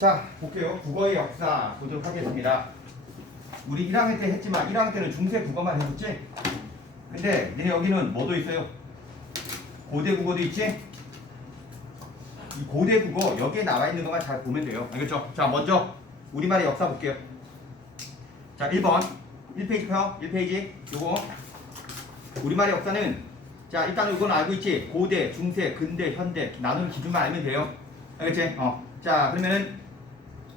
자, 볼게요. 국어의 역사 보도록 하겠습니다. 우리 1학년 때 했지만 1학년 때는 중세 국어만 해줬지? 근데 니네 여기는 뭐도 있어요? 고대 국어도 있지? 이 고대 국어 여기에 나와 있는 것만 잘 보면 돼요. 알겠죠? 자, 먼저 우리말의 역사 볼게요. 자, 1번 1페이지 펴 1페이지 요거 우리말의 역사는 자, 일단 이건 알고 있지? 고대, 중세, 근대, 현대 나누는 기준만 알면 돼요. 알겠지? 자, 그러면은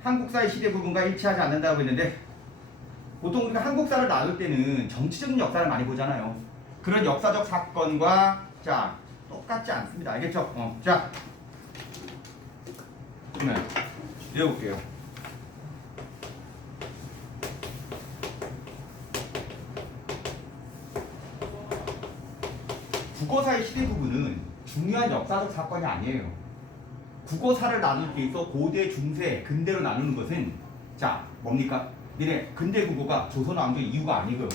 한국사의 시대 부분과 일치하지 않는다고 했는데 보통 우리가 한국사를 나눌 때는 정치적인 역사를 많이 보잖아요. 그런 역사적 사건과 자 똑같지 않습니다. 알겠죠? 자 그러면 외워볼게요. 국어사의 시대 부분은 중요한 역사적 사건이 아니에요. 국어사를 나눌 때 있어 고대, 중세, 근대로 나누는 것은 자 뭡니까? 니네 근대 국어가 조선 왕조 이후가 아니고요.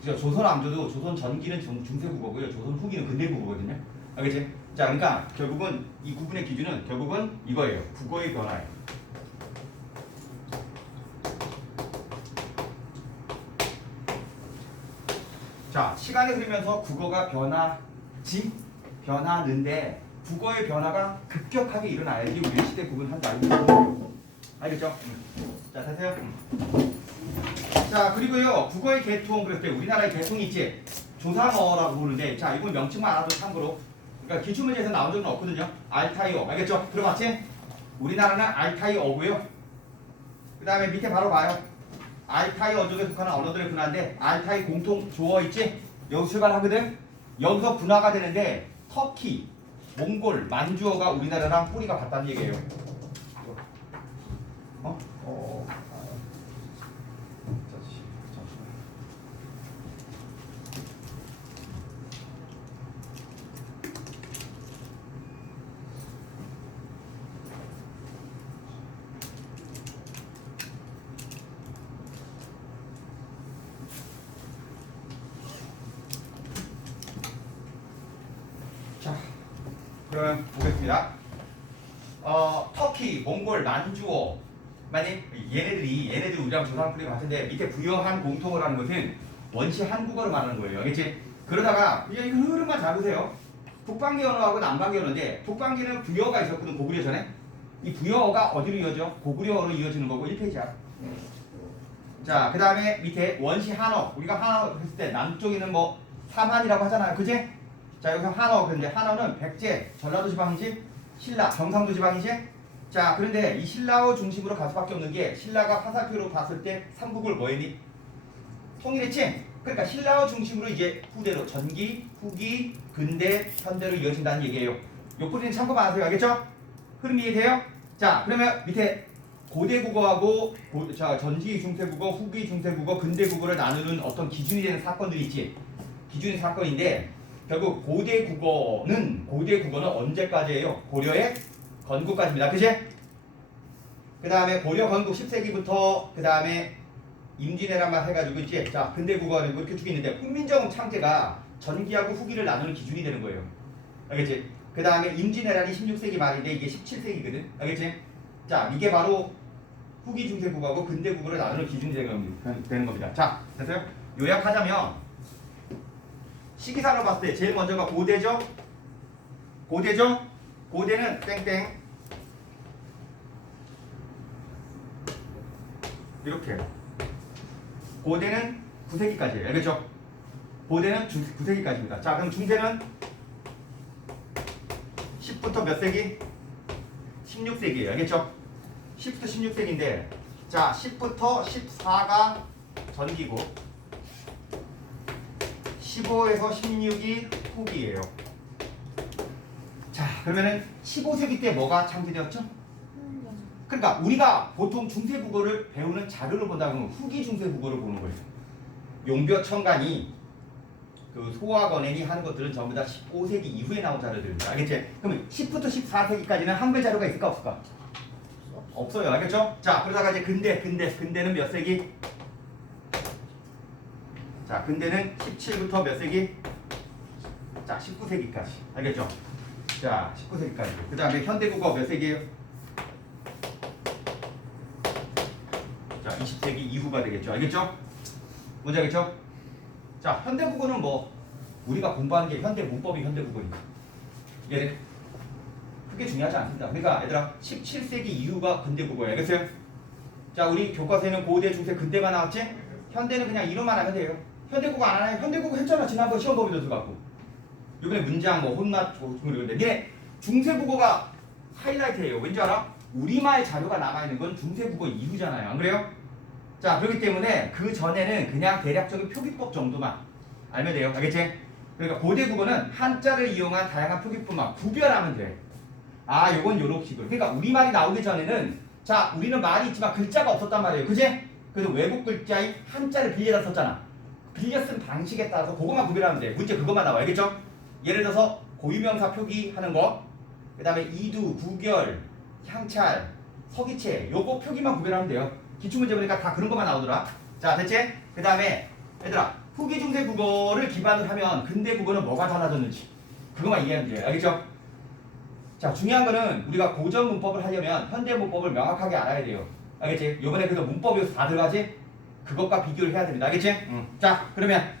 그러니까 조선 왕조도 조선 전기는 중세 국어고요. 조선 후기는 근대 국어거든요. 알겠지? 자 그러니까 결국은 이 구분의 기준은 결국은 이거예요. 국어의 변화예요. 자 시간이 흐르면서 국어가 변하는데 국어의 변화가 급격하게 일어나야지 우리 시대 구분한다. 알겠죠? 자, 되세요? 자, 그리고요. 국어의 계통 그랬을 때 우리나라의 계통이 있지. 조상어라고 부르는데 자, 이건 명칭만 알아도 참고로 그러니까 기출문제에서 나온 적은 없거든요. 알타이어. 알겠죠? 들어봤지? 우리나라는 알타이어고요. 그 다음에 밑에 바로 봐요. 알타이 어족에 속하는 언어들의 분화인데 알타이 공통 조어 있지? 여기서 출발하거든? 여기서 분화가 되는데 터키 몽골, 만주어가 우리나라랑 뿌리가 같다는 얘기예요. 자, 그러면 보겠습니다. 터키, 몽골, 만주어 만약 얘네들 우리랑 조상 뿌리가 같은데 밑에 부여한 공통을 하는 것은 원시 한국어를 말하는 거예요. 알겠지? 그러다가 이제 이 흐름만 잘 보세요. 북방계 언어하고 남방계 언어인데 북방계는 부여가 있었거든. 고구려 전에. 이 부여어가 어디로 이어져? 고구려어로 이어지는 거고 1페이지야. 자, 그 다음에 밑에 원시 한어. 우리가 한어 했을 때 남쪽에는 뭐 삼한이라고 하잖아요. 그지? 자, 여기서 한어. 그런데 한어는 백제, 전라도 지방이지, 신라, 경상도 지방이지. 자, 그런데 이 신라어 중심으로 갈 수밖에 없는 게 신라가 화살표로 봤을 때 삼국을 뭐 했니? 통일했지? 그러니까 신라어 중심으로 이제 후대로 전기, 후기, 근대, 현대로 이어진다는 얘기예요. 요 뿌리는 참고만 하세요. 알겠죠? 흐름 이해돼요? 자, 그러면 밑에 고대 국어하고 전기 중세국어, 후기 중세국어, 근대 국어를 나누는 어떤 기준이 되는 사건들이 있지. 기준이 사건인데 결국 고대 국어는 언제까지예요? 고려의 건국까지입니다. 그치? 그 다음에 고려 건국 10세기부터 그 다음에 임진왜란 말 해가지고 있지. 자, 근대 국어는 이렇게 쭉 있는데 훈민정음 창제가 전기하고 후기를 나누는 기준이 되는 거예요. 알겠지? 그 다음에 임진왜란이 16세기 말인데 이게 17세기거든. 알겠지? 자, 이게 바로 후기 중세 국어하고 근대 국어를 나누는 기준이 되는 겁니다. 자, 됐어요? 요약하자면 시기상으로 봤을 때 제일 먼저가 고대죠? 고대는 땡땡 이렇게 고대는 9세기까지예요. 알겠죠? 고대는 9세기까지입니다. 자, 그럼 중세는 10부터 몇 세기? 16세기예요. 알겠죠? 10부터 16세기인데 자, 10부터 14가 전기고 15에서 16이 후기예요. 자, 그러면은 15세기 때 뭐가 창제되었죠? 그러니까 우리가 보통 중세 국어를 배우는 자료를 본다고 하면 후기 중세 국어를 보는 거예요. 용벼천간이 그 소화건앤이 하는 것들은 전부 다 15세기 이후에 나온 자료들입니다. 알겠지? 그러면 10부터 14세기까지는 한글 자료가 있을까 없을까? 없어요. 알겠죠? 자, 그러다가 이제 근대는 몇 세기? 자, 근대는 17부터 몇 세기? 자, 19세기까지. 알겠죠? 자, 19세기까지. 그 다음에 현대국어 몇 세기예요? 자, 20세기 이후가 되겠죠. 알겠죠? 뭔지 알겠죠? 자, 현대국어는 뭐 우리가 공부하는 게 현대 문법이 현대국어니까. 얘네 그게 중요하지 않습니다. 그러니까 얘들아 17세기 이후가 근대국어야. 알겠어요? 자, 우리 교과서에는 고대, 중세, 근대만 나왔지? 현대는 그냥 이름만 하면 돼요. 현대국어 안 하나요? 현대국어 했잖아. 지난번 시험 범위도 들어갔고. 이번에 문장 뭐 혼맛 그런데 니네 중세국어가 하이라이트예요. 왠지 알아? 우리말 자료가 남아있는 건 중세국어 이후잖아요. 안 그래요? 자, 그렇기 때문에 그 전에는 그냥 대략적인 표기법 정도만 알면 돼요. 알겠지? 그러니까 고대국어는 한자를 이용한 다양한 표기법만 구별하면 돼. 아, 요건 요런 식으로. 그러니까 우리말이 나오기 전에는 자, 우리는 말이 있지만 글자가 없었단 말이에요. 그지? 그래서 외국 글자의 한자를 빌려다 썼잖아. 빌려 쓴 방식에 따라서 그것만 구별하면 돼. 문제 그것만 나와. 알겠죠? 예를 들어서 고유명사 표기하는 거, 그 다음에 이두, 구결, 향찰, 서기체 요거 표기만 구별하면 돼요. 기출문제 보니까 다 그런 것만 나오더라. 자, 됐지? 그 다음에 얘들아 후기 중세 국어를 기반으로 하면 근대 국어는 뭐가 달라졌는지 그것만 이해하면 돼요. 알겠죠? 자, 중요한 거는 우리가 고전 문법을 하려면 현대 문법을 명확하게 알아야 돼요. 알겠지? 요번에 그래서 문법이 다 들어가지? 그것과 비교를 해야 됩니다. 알겠지? 자, 그러면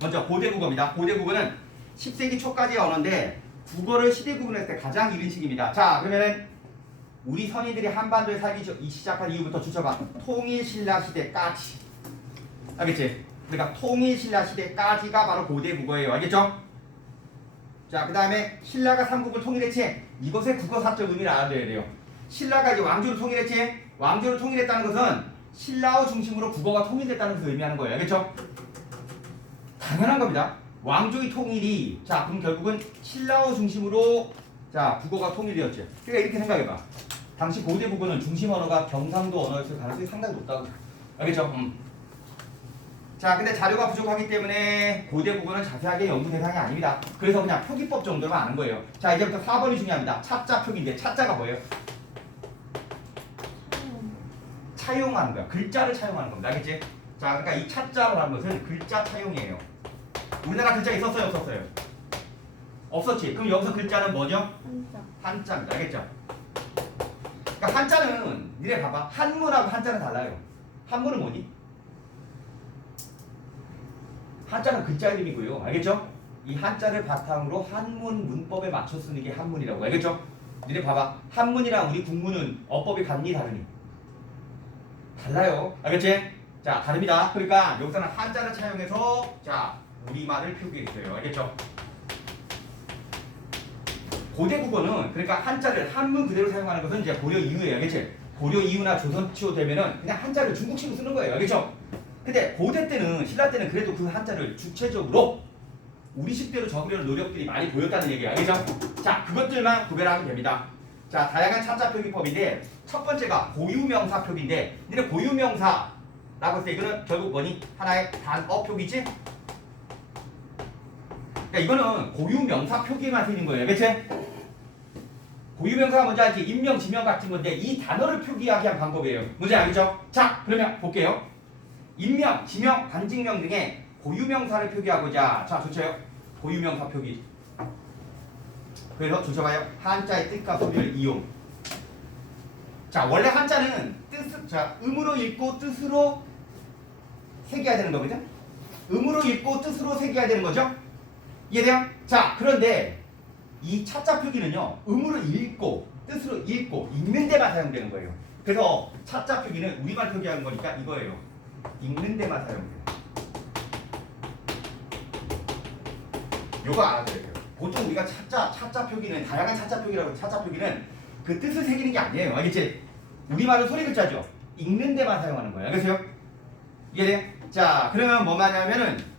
먼저 고대 국어입니다. 고대 국어는 10세기 초까지의 언어인데 국어를 시대 구분했을 때 가장 이른 시기입니다. 자, 그러면은 우리 선인들이 한반도에 살기 시작한 이후부터 추쳐봐. 통일신라 시대까지. 알겠지? 그러니까 통일신라 시대까지가 바로 고대 국어예요. 알겠죠? 자, 그 다음에 신라가 삼국을 통일했지? 이것의 국어사적 의미를 알아둬야 돼요. 신라가 이제 왕조를 통일했지? 왕조를 통일했다는 것은 신라어 중심으로 국어가 통일됐다는 것을 의미하는 거예요. 알겠죠? 당연한 겁니다. 왕조의 통일이 자, 그럼 결국은 신라어 중심으로 자, 국어가 통일되었지. 그러니까 이렇게 생각해봐. 당시 고대 국어는 중심 언어가 경상도 언어였을 가능성이 상당히 높다고. 알겠죠? 자, 근데 자료가 부족하기 때문에 고대 국어는 자세하게 연구 대상이 아닙니다. 그래서 그냥 표기법 정도만 아는 거예요. 자, 이제부터 4번이 중요합니다. 차자 표기인데 차자가 뭐예요? 차용하는 거야. 글자를 차용하는 겁니다. 알겠지? 자, 그러니까 이 차자로 하는 것은 글자 차용이에요. 우리나라 글자 있었어요? 없었어요? 없었지. 그럼 여기서 글자는 뭐죠? 한자입니다. 알겠죠? 그러니까 한자는 니네 봐봐. 한문하고 한자는 달라요. 한문은 뭐니? 한자는 글자 이름이고요. 알겠죠? 이 한자를 바탕으로 한문 문법에 맞춰 쓰는 게 한문이라고. 알겠죠? 니네 봐봐. 한문이랑 우리 국문은 어법이 같니 다르니? 달라요. 알겠지? 자, 다릅니다. 그러니까 여기서는 한자를 차용해서 자, 우리말을 표기했어요. 알겠죠? 고대 국어는 그러니까 한자를 한문 그대로 사용하는 것은 이제 고려 이후예요. 알겠지? 고려 이후나 조선 초 되면은 그냥 한자를 중국식으로 쓰는 거예요. 알겠죠? 근데 고대 때는 신라 때는 그래도 그 한자를 주체적으로 우리식대로 적으려는 노력들이 많이 보였다는 얘기예요. 알겠죠? 자, 그것들만 구별하면 됩니다. 자, 다양한 차자 표기법인데 첫 번째가 고유명사 표기인데 니네 고유명사라고 했을 때 이거는 결국 뭐니? 하나의 단어 표기지? 그러니까 이거는 고유명사 표기에만 쓰이는 거예요. 그치? 고유명사가 뭔지 알지? 인명, 지명 같은 건데 이 단어를 표기하기 위한 방법이에요. 뭔지 알겠죠? 자, 그러면 볼게요. 인명, 지명, 관직명 등의 고유명사를 표기하고자 자, 좋죠? 고유명사 표기. 그래서 조져봐요. 한자의 뜻과 소리를 이용. 자, 원래 한자는 자, 음으로 읽고 뜻으로 새겨야 되는 거거든? 음으로 읽고 뜻으로 새겨야 되는 거죠? 이해돼요? 자, 그런데 이 차자 표기는요, 음으로 읽고 뜻으로 읽고 읽는 데만 사용되는 거예요. 그래서 차자 표기는 우리말 표기하는 거니까 이거예요. 읽는 데만 사용돼요. 요거 알아둬야 돼요. 보통 우리가 차자 표기는 다양한 차자 표기라고 차자 표기는 그 뜻을 새기는 게 아니에요. 알겠지? 우리말은 소리 글자죠. 읽는 데만 사용하는 거예요. 알겠어요? 이해돼? 자, 그러면 뭐만 하냐면은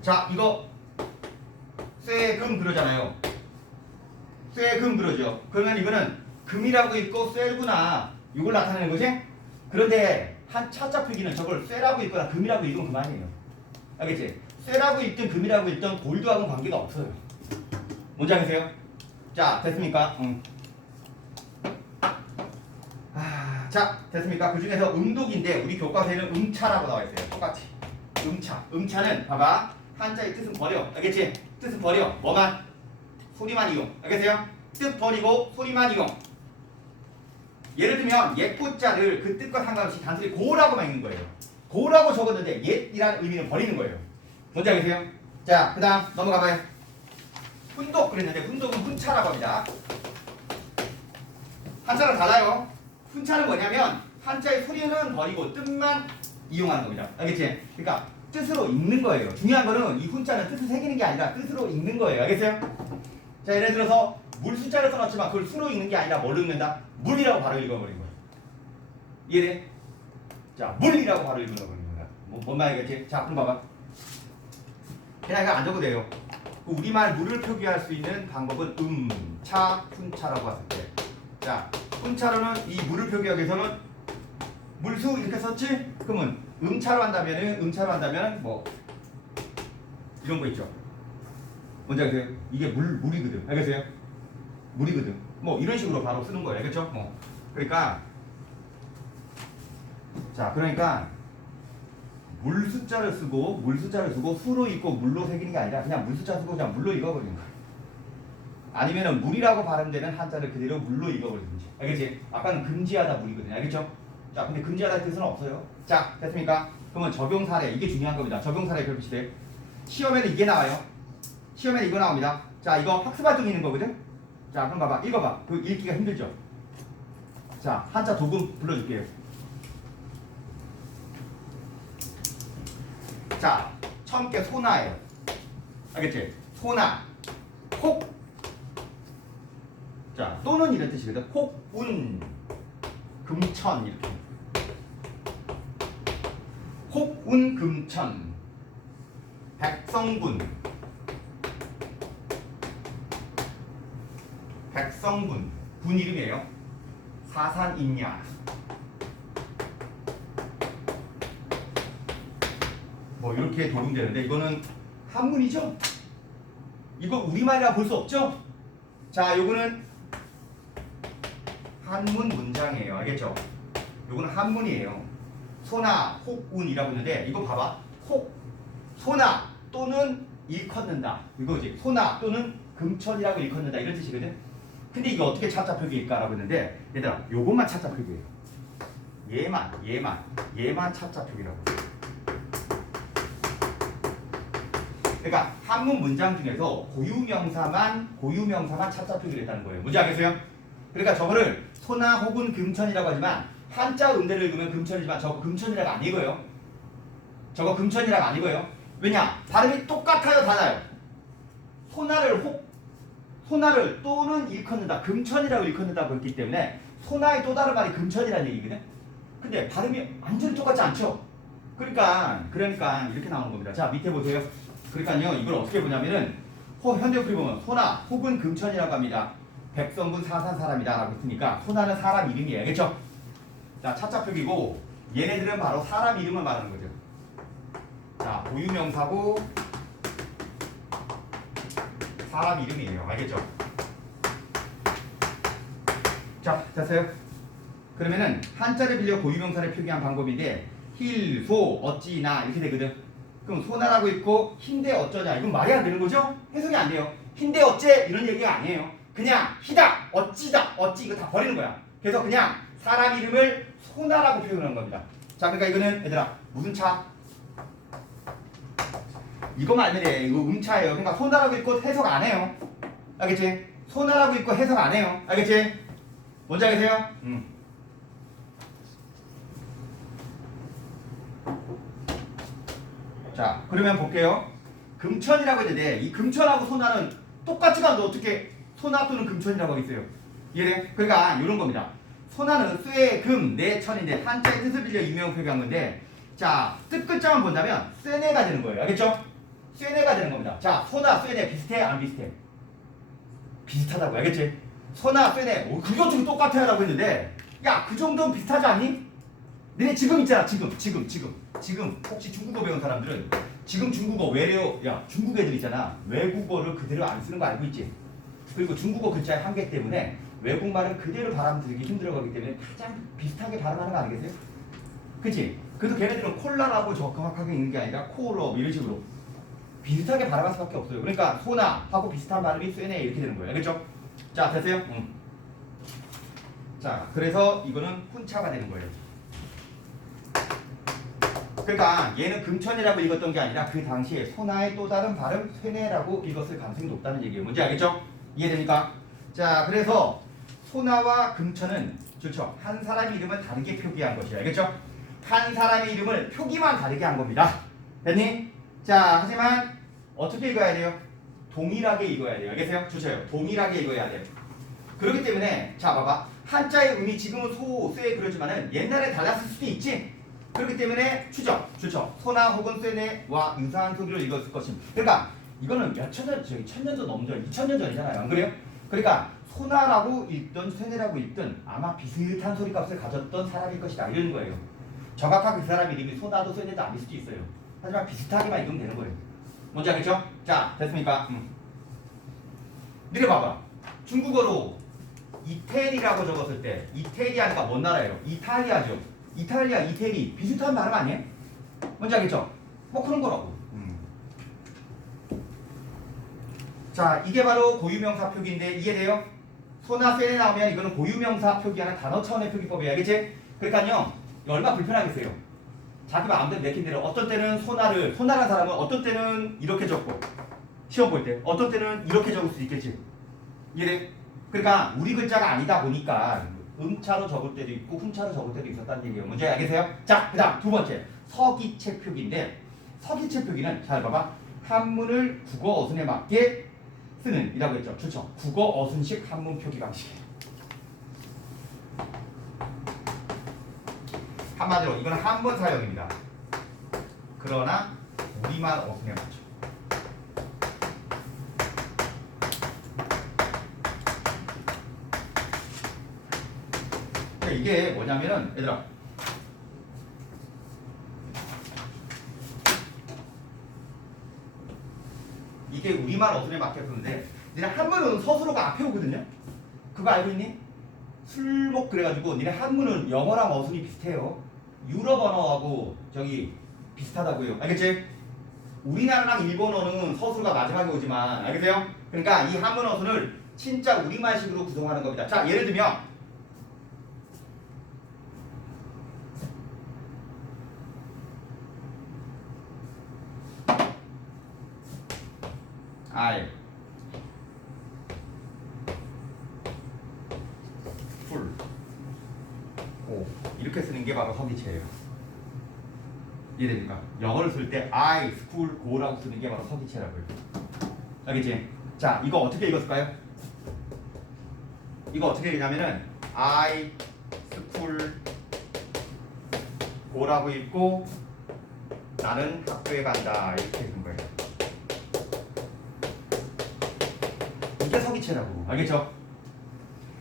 자, 이거 쇠금 그러잖아요. 쇠금 그러죠. 그러면 이거는 금이라고 읽고 쇠구나 이걸 나타내는 거지? 그런데 한 차자 표기는 저걸 쇠라고 읽거나 금이라고 읽으면 그만이에요. 알겠지? 쇠라고 읽든 금이라고 읽든 골드하고는 관계가 없어요. 뭔지 알겠어요? 자, 됐습니까? 자, 됐습니까? 그 중에서 음독인데 우리 교과서에는 음차라고 나와 있어요. 똑같이. 음차. 음차는 봐봐. 한자의 뜻은 버려. 알겠지? 뜻은 버려. 뭐만? 소리만 이용. 알겠어요? 뜻 버리고 소리만 이용. 예를 들면 예쁘자를 그 뜻과 상관없이 단순히 고라고만 읽는 거예요. 고라고 적었는데 옛이라는 의미는 버리는 거예요. 뭔지 알겠어요? 자, 그 다음 넘어가봐요. 훈독 그랬는데 훈독은 훈차라고 합니다. 한자랑 달라요. 훈차는 뭐냐면 한자의 소리는 버리고 뜻만 이용하는 겁니다. 알겠지? 그러니까 뜻으로 읽는 거예요. 중요한 거는 이 훈자는 뜻을 새기는 게 아니라 뜻으로 읽는 거예요. 알겠어요? 자, 예를 들어서 물 숫자를 써놨지만 그걸 수로 읽는 게 아니라 뭘로 읽는다? 물이라고 바로 읽어버린 거예요. 이해돼? 자, 물이라고 바로 읽어버린 거야. 뭔 말이겠지? 자, 그럼 봐봐. 그냥 이거 안 적어도 돼요. 우리말 물을 표기할 수 있는 방법은 차, 훈차라고 했을 때. 자, 훈차로는 이 물을 표기하기 위해서는 물수 이렇게 썼지? 그러면 음차로 한다면은 뭐 이런 거 있죠. 뭔지 알겠어요? 이게 물이거든. 알겠어요? 물이거든. 뭐 이런 식으로 바로 쓰는 거예요. 알겠죠? 뭐 그러니까 자, 그러니까 물 숫자를 쓰고 수로 읽고 물로 새기는 게 아니라 그냥 물 숫자 쓰고 그냥 물로 읽어버리는 거예요. 아니면은 물이라고 발음되는 한자를 그대로 물로 읽어버리든지. 알겠지? 아까는 금지하다 물이거든요. 알겠죠? 자, 근데 금지하다 뜻은 없어요. 자, 됐습니까? 그러면 적용 사례, 이게 중요한 겁니다. 적용 사례 별표시대. 시험에는 이게 나와요. 시험에는 이거 나옵니다. 자, 이거 학습활동이 있는 거거든? 자, 그럼 봐봐. 읽어봐. 그 읽기가 힘들죠? 자, 한자 도금 불러줄게요. 자, 처음 게 소나예요. 알겠지? 소나. 혹. 자, 또는 이런 뜻이거든. 혹, 운, 금천 이렇게. 혹, 운, 금천. 백성군. 백성군. 군 이름이에요. 사산임야. 뭐 이렇게 도움되는데 이거는 한문이죠? 이거 우리말이라 볼 수 없죠? 자, 요거는 한문 문장이에요. 알겠죠? 요거는 한문이에요. 소나, 혹, 운이라고 했는데 이거 봐봐. 혹, 소나 또는 일컫는다. 이거지. 소나 또는 금천이라고 일컫는다. 이런 뜻이거든. 근데 이거 어떻게 차자 표기일까라고 했는데 얘들아, 요것만 차자 표기예요. 얘만 차자 표기라고. 그러니까 한문 문장 중에서 고유명사만 차자 표기를 했다는 거예요. 뭔지 알겠어요? 그러니까 저거를 소나 혹은 금천이라고 하지만 한자 음대로 읽으면 금천이지만 저거 금천이라고 안 읽어요. 저거 금천이라고 안 읽어요. 왜냐? 발음이 똑같아요, 달라요. 소나를 또는 일컫는다, 금천이라고 일컫는다고 했기 때문에 소나의 또 다른 말이 금천이라는 얘기거든. 근데 발음이 완전히 똑같지 않죠? 그러니까 이렇게 나오는 겁니다. 자, 밑에 보세요. 그러니까요, 이걸 어떻게 보냐면은 현대어플이 보면 소나 혹은 금천이라고 합니다. 백성군 사산 사람이다 라고 했으니까 소나는 사람 이름이에요. 알겠죠? 자, 차자 표기고 얘네들은 바로 사람 이름을 말하는 거죠. 자, 고유명사고 사람 이름이에요. 알겠죠? 자, 됐어요? 그러면은 한자를 빌려 고유명사를 표기한 방법인데 힐, 소, 어찌나 이렇게 되거든. 그럼 소나라고 있고 흰데 어쩌냐, 이건 말이 안 되는 거죠? 해석이 안 돼요. 흰데 어째 이런 얘기가 아니에요. 그냥 희다, 어찌다, 어찌 이거 다 버리는 거야. 그래서 그냥 사람 이름을 소나라고 표현한 겁니다. 자, 그러니까 이거는 얘들아 무슨 차? 이거만 알면 돼. 이거 음차예요. 그러니까 소나라고 있고 해석 안 해요. 알겠지? 소나라고 있고 해석 안 해요. 알겠지? 뭔지 알겠어요? 자, 그러면 볼게요. 금천이라고 했는데 이 금천하고 소나는 똑같지가 않은데 어떻게 소나 또는 금천이라고 하겠어요? 이해돼? 그러니까 이런 겁니다. 소나는 쇠, 금, 내, 천인데 한자의 뜻을 빌려 유명을 표기한 건데 자, 뜻 글자만 본다면 쇠네가 되는 거예요. 알겠죠? 쇠네가 되는 겁니다. 자, 소나, 쇠네 비슷해? 안 비슷해? 비슷하다고. 알겠지? 소나, 쇠네 그게 어떻게 똑같아요? 라고 했는데 야, 그 정도는 비슷하지 않니? 너네 지금 있잖아. 지금 혹시 중국어 배운 사람들은 지금 중국어 중국 애들 있잖아. 외국어를 그대로 안 쓰는 거 알고 있지? 그리고 중국어 글자의 한계 때문에 외국말은 그대로 발음들기 힘들어가기 때문에 가장 비슷하게 발음하는 거 아니겠어요? 그치? 그래서 걔네들은 콜라라고 정확하게 읽는 게 아니라 코러 이런 식으로 비슷하게 발음할 수밖에 없어요. 그러니까 소나 하고 비슷한 발음이 쇠네 이렇게 되는 거예요. 알겠죠? 자, 됐어요? 자, 그래서 이거는 훈차가 되는 거예요. 그러니까 얘는 금천이라고 읽었던 게 아니라 그 당시에 소나의 또 다른 발음 쇠네라고 읽었을 가능성이 높다는 얘기예요. 뭔지 알겠죠? 이해됩니까? 자, 그래서 소나와 금천은 좋죠. 한 사람의 이름을 다르게 표기한 것이에요. 알겠죠? 한 사람의 이름을 표기만 다르게 한 겁니다. 됐니? 자, 하지만 어떻게 읽어야 돼요? 동일하게 읽어야 돼요. 알겠어요? 좋죠? 동일하게 읽어야 돼요. 그렇기 때문에 자, 봐봐. 한자의 의미 지금은 소, 쇠 그러지만은 옛날에 달랐을 수도 있지. 그렇기 때문에 추적, 좋죠. 소나 혹은 쇠네와 유사한 소리를 읽었을 것입니다. 그러니까 이거는 몇 천 년, 저기 1000년도 넘죠. 2000년 전이잖아요. 안 그래요? 그러니까 소나라고 읽든 쇠네라고 읽든 아마 비슷한 소리값을 가졌던 사람일 것이다. 이런 거예요. 정확하게 그 사람 이름이 소나도 쇠네도 아닐 수도 있어요. 하지만 비슷하게만 읽으면 되는 거예요. 뭔지 알겠죠? 자, 됐습니까? 니네 봐봐. 중국어로 이태리라고 적었을 때 이태리아가 뭔 나라예요? 이탈리아죠. 이탈리아, 이태리 비슷한 발음 아니에요? 뭔지 알겠죠? 뭐 그런 거라고. 자, 이게 바로 고유명사 표기인데 이해돼요? 소나 쇠네 나오면 이거는 고유명사 표기하는 단어 차원의 표기법이에요. 알겠지? 그러니까요, 얼마 불편하겠어요. 자기 마음대로 내킨 대로 어떤 때는 소나라는 사람은 어떤 때는 이렇게 적고 시험 볼 때 어떤 때는 이렇게 적을 수 있겠지. 이해돼? 그러니까 우리 글자가 아니다 보니까 음차로 적을 때도 있고 훈차로 적을 때도 있었다는 얘기예요. 뭔지 알겠어요? 자, 그 다음 두 번째 서기체 표기인데 서기체 표기는 잘 봐봐. 한문을 국어 어순에 맞게 쓰는 이라고 했죠. 좋죠. 국어 어순식 한문 표기 방식이에요. 한마디로 이건 한문 사용입니다. 그러나 우리말 어순에 맞죠. 이게 뭐냐면은 얘들아 이게 우리말 어순에 맞게 쓰는데 니네 한문은 서술어가 앞에 오거든요. 그거 알고 있니? 술목 그래가지고 니네 한문은 영어랑 어순이 비슷해요. 유럽 언어하고 저기 비슷하다고요. 알겠지? 우리나라랑 일본어는 서술어가 마지막에 오지만 알겠어요? 그러니까 이 한문 어순을 진짜 우리말식으로 구성하는 겁니다. 자, 예를 들면 I 풀 고 이렇게 쓰는 게 바로 서기체예요. 이해됩니까? 영어를 쓸 때 I, school, go라고 쓰는 게 바로 서기체라고요. 알겠지? 자, 이거 어떻게 읽었을까요? 이거 어떻게 읽냐면은 I, school, go라고 읽고 나는 학교에 간다 이렇게 읽는 거예요. 이게 서기체라고. 알겠죠?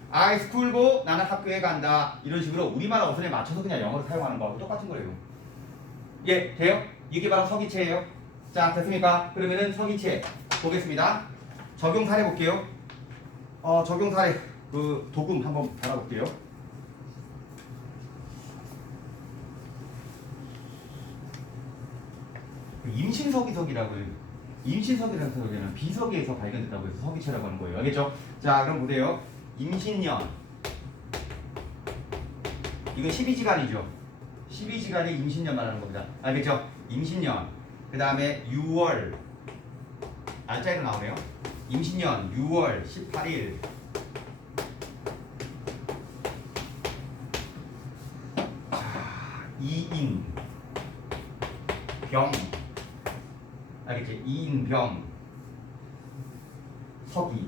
I school go 나는 학교에 간다 이런 식으로 우리말 어순에 맞춰서 그냥 영어를 사용하는 거하고 똑같은 거예요. 예, 돼요? 이게 바로 서기체예요. 자, 됐습니까? 그러면은 서기체 보겠습니다. 적용 사례 볼게요. 적용 사례 그 도금 한번 달아볼게요. 임신서기석이라고요. 임신석이라는 서기는 비석에서 발견됐다고 해서 서기체라고 하는 거예요. 알겠죠? 자, 그럼 보세요. 임신년 이건 12지간이죠. 12지간이 임신년 말하는 겁니다. 알겠죠? 임신년 그 다음에 6월 알짜리로 나오네요. 임신년 6월 18일 이인 병 알겠지? 이인병 서기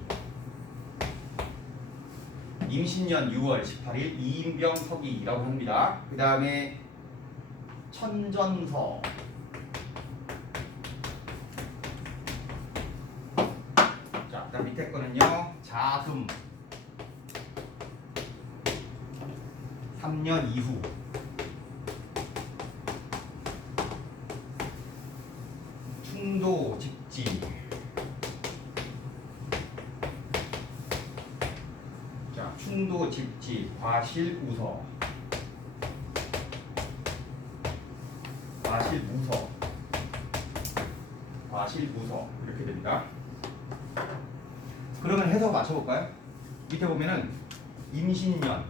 임신년 6월 18일 이인병 서기라고 합니다. 그 다음에 천전서 자, 그다음 밑에 거는요. 자금 3년 이후 충도 직지 자, 충도 직지 과실우서 과실무서 과실무서 이렇게 됩니다. 그러면 해석 맞춰볼까요? 밑에 보면은 임신년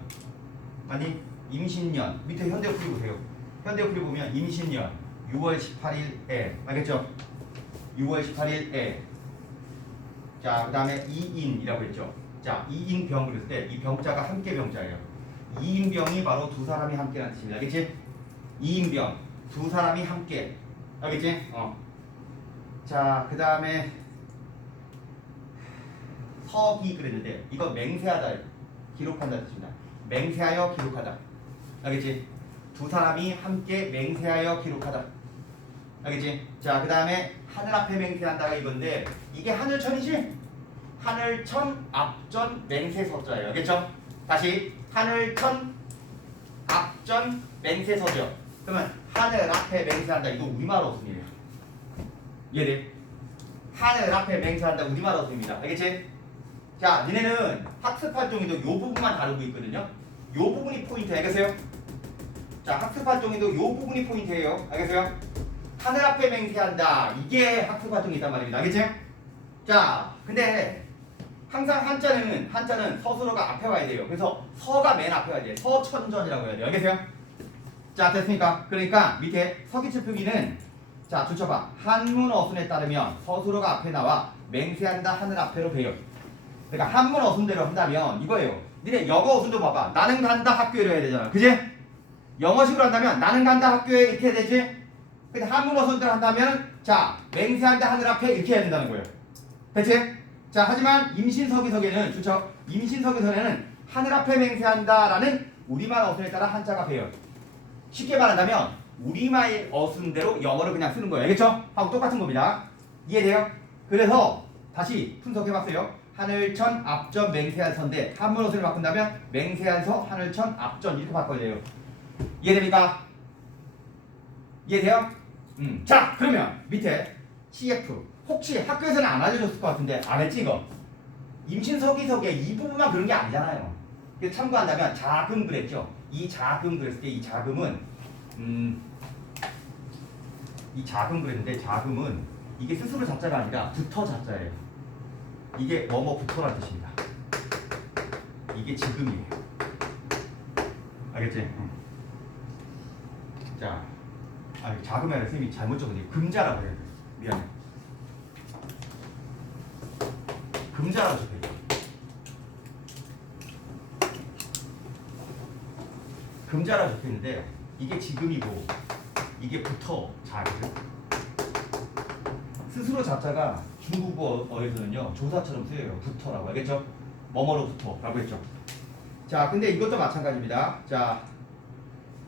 아니 임신년 밑에 현대 풀이 보세요. 현대 풀이 보면 임신년 6월 18일에 알겠죠? 6월 18일에 자 그다음에 이인이라고 했죠. 자 2인병 그랬을 때 이 병자가 함께 병자예요. 2인병이 바로 두 사람이 함께라는 뜻입니다. 알겠지? 2인병 두 사람이 함께 알겠지? 자 그다음에 서기 그랬는데 이거 맹세하다 기록한다 뜻입니다. 맹세하여 기록하다. 알겠지? 두 사람이 함께 맹세하여 기록하다. 알겠지? 자, 그 다음에 하늘 앞에 맹세한다가 이건데 이게 하늘천이지? 하늘천 앞전 맹세서자예요. 알겠죠? 다시 하늘천 앞전 맹세서죠. 그러면 하늘 앞에 맹세한다 이거 우리말 어순이에요. 이해돼? 하늘 앞에 맹세한다 우리말 어순입니다. 알겠지? 자, 니네는 학습 활동에도 요 부분만 다루고 있거든요. 요 부분이 포인트 알겠어요? 자, 학습 활동에도 요 부분이 포인트예요. 알겠어요? 하늘 앞에 맹세한다. 이게 학습 활동이단 말입니다. 알겠지? 자, 근데 항상 한자는 서술어가 앞에 와야 돼요. 그래서 서가 맨 앞에 와야 돼요. 서천전이라고 해야 돼요. 알겠어요? 자, 됐습니까? 그러니까 밑에 서기치 표기는 자, 줄쳐봐. 한문 어순에 따르면 서술어가 앞에 나와 맹세한다 하늘 앞에로 배요. 그러니까 한문 어순대로 한다면 이거예요. 니네 영어 어순도 봐봐. 나는 간다 학교에로 해야 되잖아. 그지? 영어식으로 한다면 나는 간다 학교에 이렇게 해야 되지? 근데 한문 어순대로 한다면 자 맹세한다 하늘 앞에 이렇게 해야 된다는 거예요. 됐지? 자 하지만 임신서기서에는 좋죠? 임신서기서에는 하늘 앞에 맹세한다라는 우리말 어순에 따라 한자가 배요. 쉽게 말한다면 우리말 어순대로 영어를 그냥 쓰는 거예요. 알겠죠? 하고 똑같은 겁니다. 이해돼요? 그래서 다시 분석해봤어요. 하늘천 앞전 맹세한 선대 한문 어순을 바꾼다면 맹세한 서 하늘천 앞전 이렇게 바꿔야 돼요. 이해됩니까? 이해돼요? 자 그러면 밑에 CF 혹시 학교에서는 안 알려줬을 것 같은데 안 했지 이거? 임신서기석에 이 부분만 그런 게 아니잖아요. 그래서 참고한다면 자금 그랬죠. 이 자금 그랬을 때 이 자금은 이 자금 그랬는데 자금은 이게 스스로 자자가 아니라 붙어 자자예요. 이게 뭐뭐 붙어라는 뜻입니다. 이게 지금이에요. 알겠지? 자, 자금이 아니라 선생님이 잘못 적었네요. 금자라고 해야 돼요. 미안해. 금자라고 적혀요. 금자라고 적혀있는데 이게 지금이고 이게 붙어 자거든. 스스로 자자가 중국어에서는요 조사처럼 쓰여요. 붙어라고 알겠죠? 뭐뭐로 붙어라고 했죠. 자, 근데 이것도 마찬가지입니다. 자,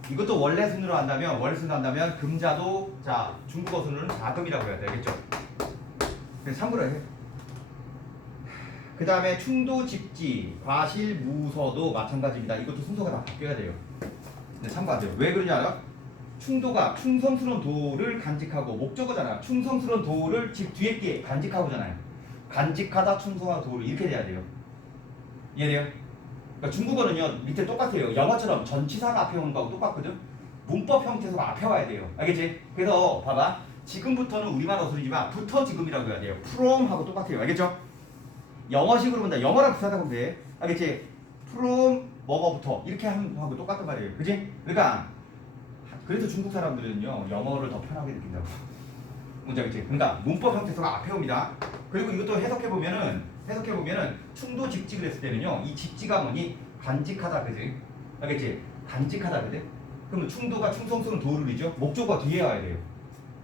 이것도 원래 순으로 한다면 금자도 자 중국어 순으로는 자금이라고 해야 되겠죠. 그래서 참고로 해. 그 다음에 충도, 집지, 과실, 무서도 마찬가지입니다. 이것도 순서가 다 바뀌어야 돼요. 네, 참고하세요. 왜 그러냐 알아? 충도가 충성스러운 도를 간직하고 목적어잖아. 충성스러운 도를 집 뒤에 게 간직하고잖아요. 간직하다 충성하다 도를 이렇게 돼야 돼요. 이해돼요? 그러니까 중국어는요 밑에 똑같아요. 영어처럼 전치사가 앞에 오는 거하고 똑같거든. 문법 형태에서 앞에 와야 돼요. 알겠지? 그래서 봐봐. 지금부터는 우리말 어순이지만 부터 지금이라고 해야 돼요. from 하고 똑같아요. 알겠죠? 영어식으로 본다. 영어랑 비슷하다 보면 돼. 알겠지? from 뭐뭐부터 이렇게 하고 똑같단 말이에요. 그지? 그러니까 그래서 중국 사람들은요 영어를 더 편하게 느낀다고. 뭔지 알겠지? 그러니까 문법 형태에서가 앞에 옵니다. 그리고 이것도 해석해보면은 충도 집지 그랬을 때는요 이 집지가 뭐니? 간직하다 그지? 알겠지? 간직하다 그지? 그러면 충도가 충성스러운 도를이죠. 목적어가 뒤에 와야 돼요.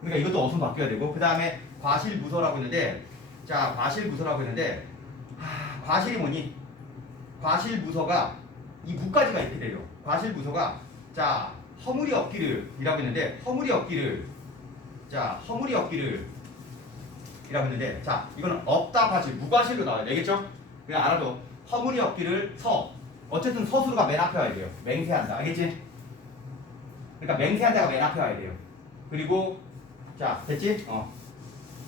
그러니까 이것도 어순 바뀌어야 되고 그 다음에 과실부서라고 했는데 자 과실부서라고 했는데 과실이 뭐니? 과실부서가 이 무까지가 이렇게 돼요. 과실부서가 자 허물이 없기를 이라고 했는데 허물이 없기를 이라고 했는데 자 이거는 없다 과실 무과실로 나와야 되겠죠? 그냥 알아도 허물이 없기를 서 어쨌든 서술어가 맨 앞에 와야 돼요. 맹세한다 알겠지? 그러니까 맹세한다가 맨 앞에 와야 돼요. 그리고 자 됐지?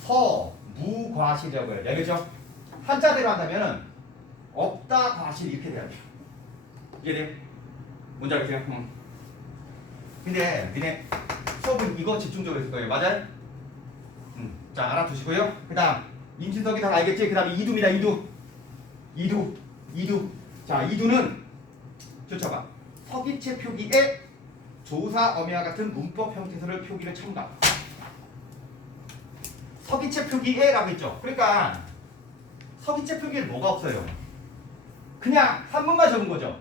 서 무과실이라고 해야 돼 알겠죠? 한자대로 한다면은 없다 과실 이렇게 돼야 돼요. 이해돼요? 뭔지 알겠어요? 근데 니네 수업은 이거 집중적으로 했을 거예요. 맞아요? 자 알아두시고요. 그 다음 임신석이 다 알겠지? 그 다음에 이두입니다. 이두. 자 이두는 쫓아봐. 서기체 표기에 조사 어미와 같은 문법 형태소를 표기를 첨가. 서기체 표기에라고 있죠. 그러니까 서기체 표기에 뭐가 없어요. 그냥 한문만 적은 거죠.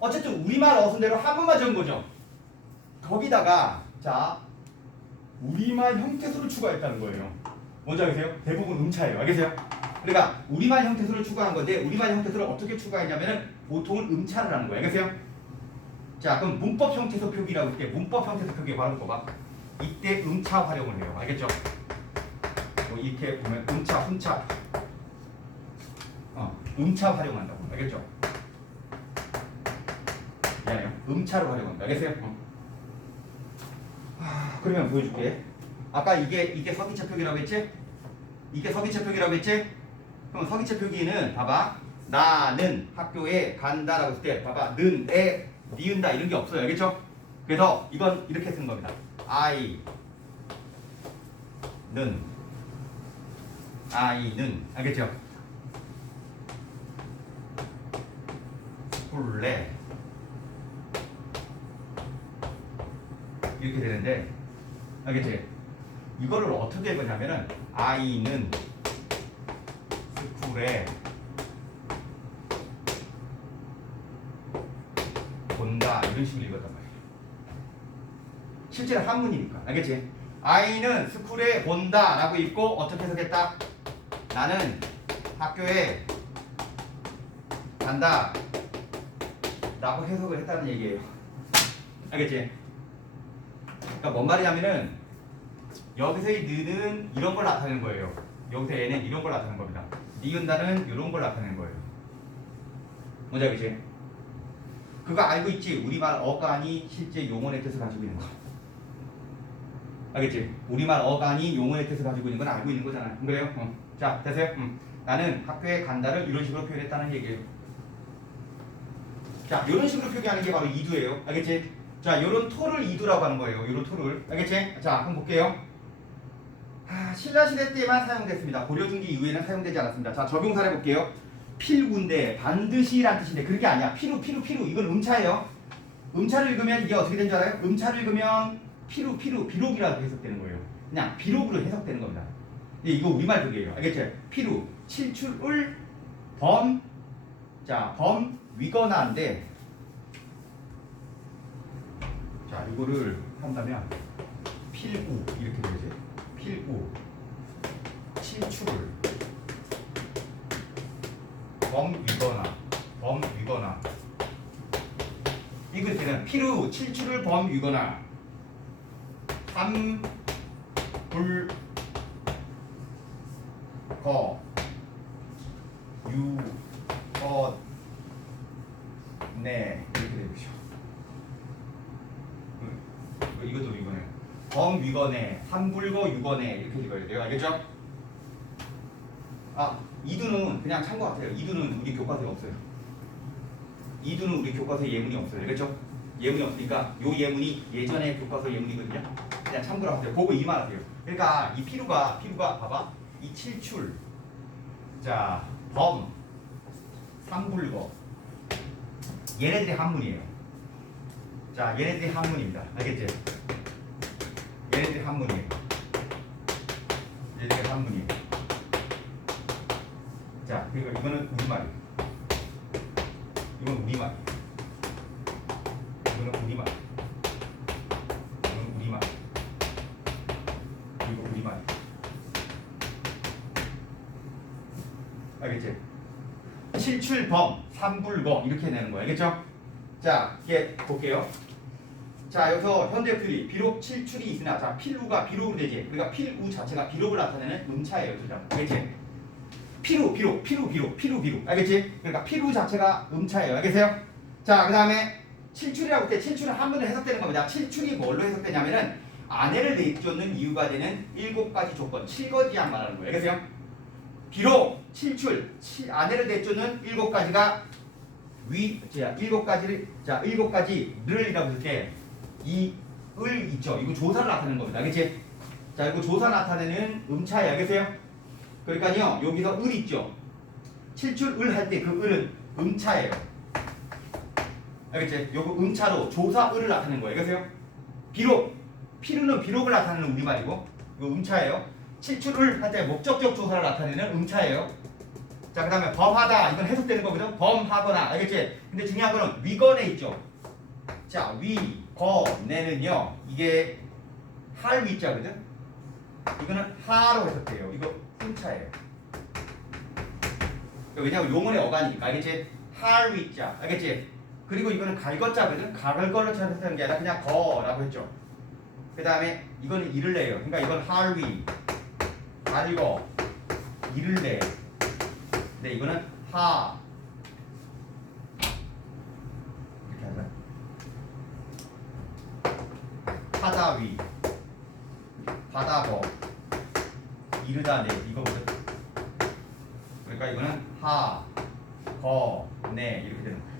어쨌든 우리말 어순대로 한문만 적은 거죠. 거기다가 자 우리말 형태소를 추가했다는 거예요. 뭔지 알겠어요? 대부분 음차예요. 알겠어요? 그러니까 우리말 형태소를 추가한 건데 우리말 형태소를 어떻게 추가했냐면은 보통은 음차를 하는 거예요. 알겠어요? 자 그럼 문법 형태소 표기라고 할게. 문법 형태소 표기 바로 봐봐. 이때 음차 활용을 해요. 알겠죠? 뭐 이렇게 보면 음차, 훈차, 음차 활용한다고. 알겠죠? 미안해요. 음차로 활용한다. 알겠어요? 그러면 보여줄게. 아까 이게 서기체 표기라고 했지? 이게 서기체 표기라고 했지? 그럼 서기체 표기는 봐봐. 나는 학교에 간다라고 했을 때 봐봐. 는, 에, 니은다 이런 게 없어요. 알겠죠? 그래서 이건 이렇게 쓰는 겁니다. 아이는 알겠죠? 스쿨에 이렇게 되는데 알겠지? 이거를 어떻게 읽으냐면은 아이는 스쿨에 본다 이런 식으로 읽었단 말이에요. 실제로 한문이니까 알겠지? 아이는 스쿨에 본다 라고 읽고 어떻게 해석했다? 나는 학교에 간다 라고 해석을 했다는 얘기예요. 알겠지? 그러니까 뭔 말이냐면은 여기서의 느는 이런 걸 나타내는 거예요. 여기서 얘는 이런 걸 나타내는 겁니다. 니은다는 이런 걸 나타내는 거예요. 뭔지 알겠지? 그거 알고 있지? 우리말 어간이 실제 용언의 뜻을 가지고 있는 거. 알겠지? 우리말 어간이 용언의 뜻을 가지고 있는 건 알고 있는 거잖아. 그래요? 자, 됐어요? 나는 학교에 간다를 이런 식으로 표현했다는 얘기예요. 자, 이런 식으로 표기하는 게 바로 이두예요. 알겠지? 자, 요런 토를 이두라고 하는 거예요. 요런 토를. 알겠지? 자, 한번 볼게요. 신라시대 때만 사용됐습니다. 고려중기 이후에는 사용되지 않았습니다. 자, 적용사를 해볼게요. 필구인데 반드시란 뜻인데 그게 아니야. 피루. 이건 음차예요. 음차를 읽으면 이게 어떻게 되는 줄 알아요? 음차를 읽으면 비록이라고 해석되는 거예요. 그냥 비록으로 해석되는 겁니다. 이거 우리말 그게예요. 알겠죠? 피루, 칠출을, 범, 자, 범, 위거나인데 자, 이거를 한다면 필우 이렇게 되지. 필우, 칠출을, 범, 위거나 읽을 때는 필우, 칠출을, 범, 위거나 삼, 불, 거, 유, 거, 네 이렇게 되죠. 이것도 이거네. 범, 위거네, 삼불거, 유거네 이렇게 읽어야 돼요. 알겠죠? 이두는 그냥 참고 같아요. 이두는 우리 교과서에 없어요. 이두는 우리 교과서에 예문이 없어요. 알겠죠? 예문이 없으니까 요 예문이 예전에 교과서 예문이거든요. 그냥 참고로 하세요. 보고 이만 하세요. 그러니까 이 피루가 봐봐. 이 칠출, 자, 범, 삼불거 얘네들이 한문이에요. 자, 얘네들이 한문입니다. 알겠지? 얘네들이 한문이에요. 자, 그리고 이거는 우리말이에요. 이건 우리말. 그리고 우리말. 알겠지? 칠출범, 삼불거 이렇게 내는 거예요. 알겠죠? 자, 이게 볼게요. 자, 여기서 현대필이 비록 칠출이 있으나 자, 필우가 비록으로 되지. 그러니까 필우 자체가 비록을 나타내는 음차예요. 그죠? 알겠지? 피루. 알겠지? 그러니까 피루 자체가 음차예요. 알겠어요? 자, 그 다음에 칠출이라고 할 때 칠출은 한문으로 해석되는 겁니다. 칠출이 뭘로 해석되냐면은 아내를 내쫓는 이유가 되는 7가지 조건, 7거지양 말하는 거예요. 알겠어요? 비록 칠출, 아내를 내쫓는 7가지가 일곱 가지를이라고 했을 때 이 을 있죠. 이거 조사를 나타내는 겁니다. 알겠지? 자, 이거 조사 나타내는 음차예요. 알겠어요? 그러니까요, 여기서 을 있죠. 칠출 을 할 때 그 을은 음차예요. 알겠지? 요거 음차로 조사을을 나타내는 거예요. 그래서요. 비록 필요는 비록을 나타내는 우리말이고 이거 음차예요. 칠출을 할 때 목적격 조사를 나타내는 음차예요. 자, 그 다음에 범하다 이건 해석되는 거거든. 범하거나 알겠지? 근데 중요한 거는 위건에 있죠. 자, 위건에는요 이게 할 위자거든. 이거는 하로 해석돼요. 이거 음차예요. 왜냐면 용언의 어간이니까 알겠지? 할 위자 알겠지? 그리고 이거는 갈것자거든. 갈을 걸로 해석되는 게 아니라 그냥 거라고 했죠. 그 다음에 이거는 이를 내요. 그러니까 이건 할위 갈거 이를 내. 근데 이거는 하 이렇게 하자. 하다위 바다거 이르다 내 이거거든. 그러니까 이거는 하, 거, 내 이렇게 되는 거예요.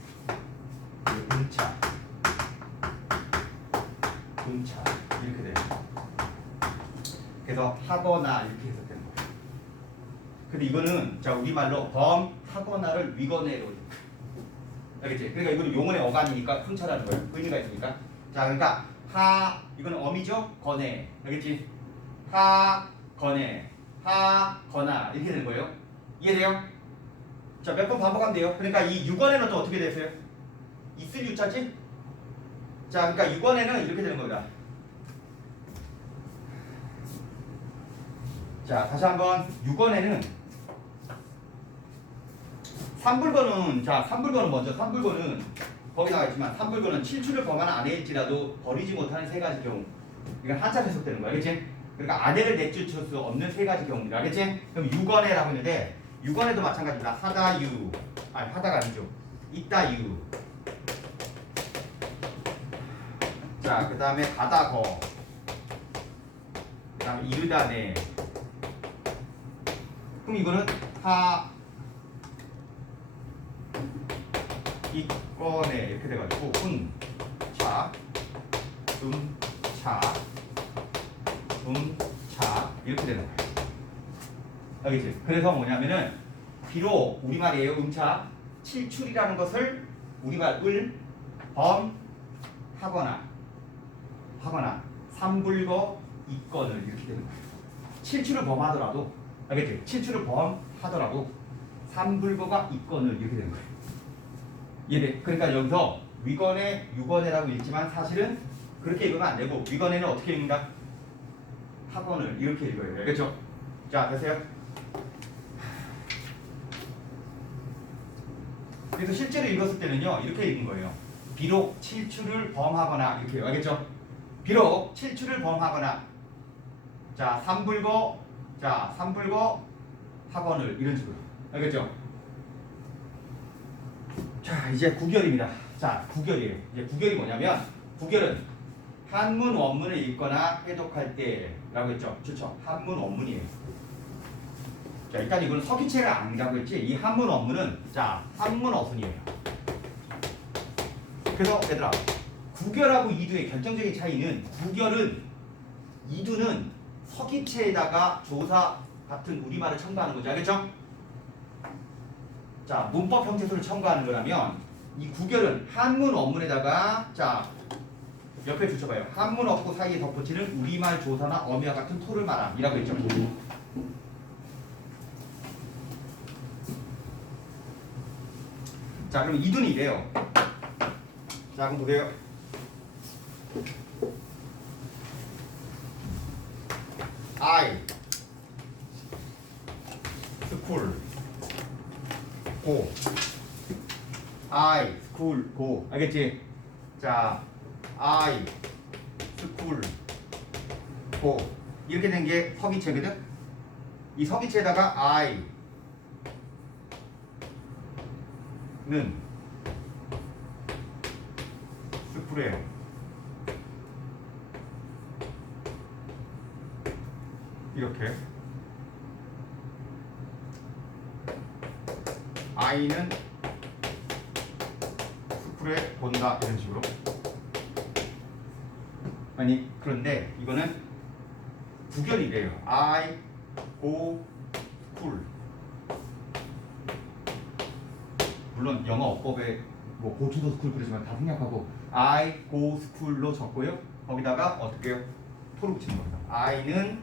음차 이렇게 돼요. 그래서 하거나 이렇게 해석되는 거예요. 근데 이거는 자 우리말로 범하거나를 위건해로 알겠지? 그러니까 이거는 용언의 어간이니까 훈차라는 거예요. 의미가 있으니까. 자 그러니까 하 이거는 어미죠? 거네 알겠지? 하 거네 하 거나 이렇게 되는 거예요. 이해돼요? 자 몇 번 반복하면 돼요. 그러니까 이 6원에는 또 어떻게 되세요? 있을 유자지? 자 그러니까 6원에는 이렇게 되는 겁니다. 자 다시 한번 6원에는 3불건은 자 3불건은 먼저 3불건은 거기 나와 있지만 3불건은 칠출을 범한 아내일지라도 버리지 못하는 세 가지 경우. 이건 한자로 해석되는 거야. 알겠지? 그러니까 아내를 내쫓을 수 없는 세 가지 경우입니다. 알겠지? 그럼 6원에라고 했는데 6원에도 마찬가지입니다. 하다유 아니 하다가 아니죠. 있다유. 자 그 다음에 가다거 그 다음에 이르다네. 그럼 이거는 하 이꺼네 이렇게 돼가지고 훈차 음차 이렇게 되는 거예요. 알겠지? 그래서 뭐냐면은 비록 우리말이에요. 음차 칠출이라는 것을 우리말 범하거나 삼불거 이건을 이렇게 되는 거예요. 칠출을 범하더라도 알겠지? 칠출을 범하더라도 삼불거가 이건을 이렇게 되는 거예요. 이해돼? 그러니까 여기서 위건에 유건에라고 읽지만 사실은 그렇게 읽으면 안 되고 위건에는 어떻게 읽는다? 학원을 이렇게 읽어요. 알겠죠? 자, 되세요? 그래서 실제로 읽었을 때는요 이렇게 읽은 거예요. 비록 칠출을 범하거나 이렇게 알겠죠? 비록 칠출을 범하거나 자 삼불거 학원을 이런 식으로 알겠죠? 자 이제 구결입니다. 자 구결이에요. 이제 구결이 뭐냐면 구결은 한문 원문을 읽거나 해독할 때라고 했죠. 그렇죠? 한문 원문이에요. 자 일단 이거는 서기체를 안다고 했지 이 한문 원문은 자 한문 어순이에요. 그래서 얘들아 구결하고 이두의 결정적인 차이는 구결은 이두는 서기체에다가 조사 같은 우리말을 첨가하는 거죠. 알겠죠? 자 문법 형태소를 첨가하는 거라면 이 구결은 한문 원문에다가 자 옆에 붙여봐요. 한문 어구 사이에 덧붙이는 우리말 조사나 어미와 같은 토를 말함이라고 했죠. 자 그럼 이두는 이래요. 자 그럼 보세요. I school go I school go 알겠지? 자 I school go 이렇게 된 게 서기체거든? 이 서기체에다가 I는 school이에요. 이렇게 I는 스쿨에 본다 이런 식으로. 아니 그런데 이거는 구결이래요. I go school. 물론 영어 어법에 뭐 고추도 스쿨 그러지만 다 생략하고 I go school로 적고요. 거기다가 어떻게 해요? 토를 붙이는 겁니다. I는